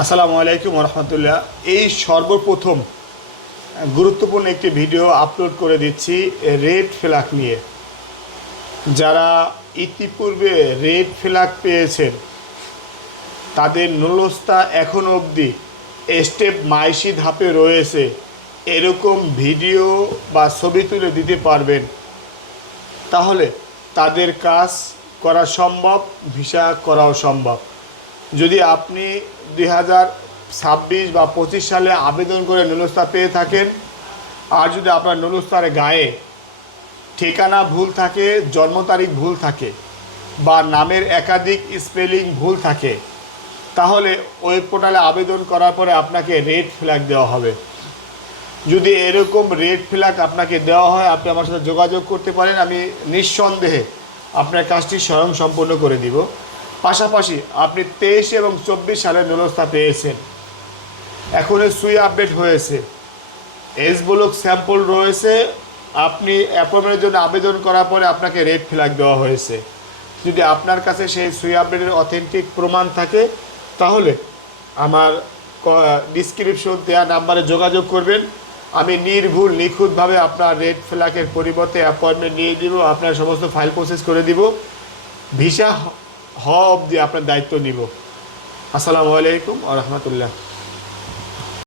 আসসালামু আলাইকুম রহমতুল্লাহ। এই সর্বপ্রথম গুরুত্বপূর্ণ একটি ভিডিও আপলোড করে দিচ্ছি রেড ফ্ল্যাগ নিয়ে। যারা ইতিপূর্বে রেড ফ্ল্যাগ পেয়েছেন তাদের নুলস্তা এখনও অবধি স্টেপ মাইশি ধাপে রয়েছে, এরকম ভিডিও বা ছবি তুলে দিতে পারবেন, তাহলে তাদের কাজ করা সম্ভব, ভিসা করাও সম্ভব। যদি আপনি 2026 বা 25 সালে আবেদন করে নুলস্তা পেয়ে থাকেন, আর যদি আপনার নুলস্তার গায়ে ঠিকানা ভুল থাকে, জন্ম তারিখ ভুল থাকে বা নামের একাধিক স্পেলিং ভুল থাকে, তাহলে ওয়েব পোর্টালে আবেদন করার পরে আপনাকে রেড ফ্ল্যাগ দেওয়া হবে। যদি এরকম রেড ফ্ল্যাগ আপনাকে দেওয়া হয়, আপনি আমার সাথে যোগাযোগ করতে পারেন, আমি নিঃসন্দেহে আপনার কাজটি স্বয়ং সম্পূর্ণ করে দিব। পাশাপাশি আপনি 23 এবং 24 সালের নুলস্তা পেয়েছেন, এখন সুই আপডেট হয়েছে, এস ব্লক স্যাম্পল রয়েছে, আপনি অ্যাপয়েন্টমেন্টের জন্য আবেদন করার পরে আপনাকে রেড ফ্ল্যাগ দেওয়া হয়েছে। যদি আপনার কাছে সেই সুই আপডেটের অথেন্টিক প্রমাণ থাকে, তাহলে আমার ডিসক্রিপশন দেওয়া নাম্বারে যোগাযোগ করবেন। আমি নির্ভুল নিখুঁতভাবে আপনার রেড ফ্ল্যাগের পরিবর্তে অ্যাপয়েন্টমেন্ট নিয়ে দিব, আপনার সমস্ত ফাইল প্রসেস করে দিব, ভিসা হওয়া অবধি আপনার দায়িত্ব নিব। আসসালামু আলাইকুম ওয়া রাহমাতুল্লাহ।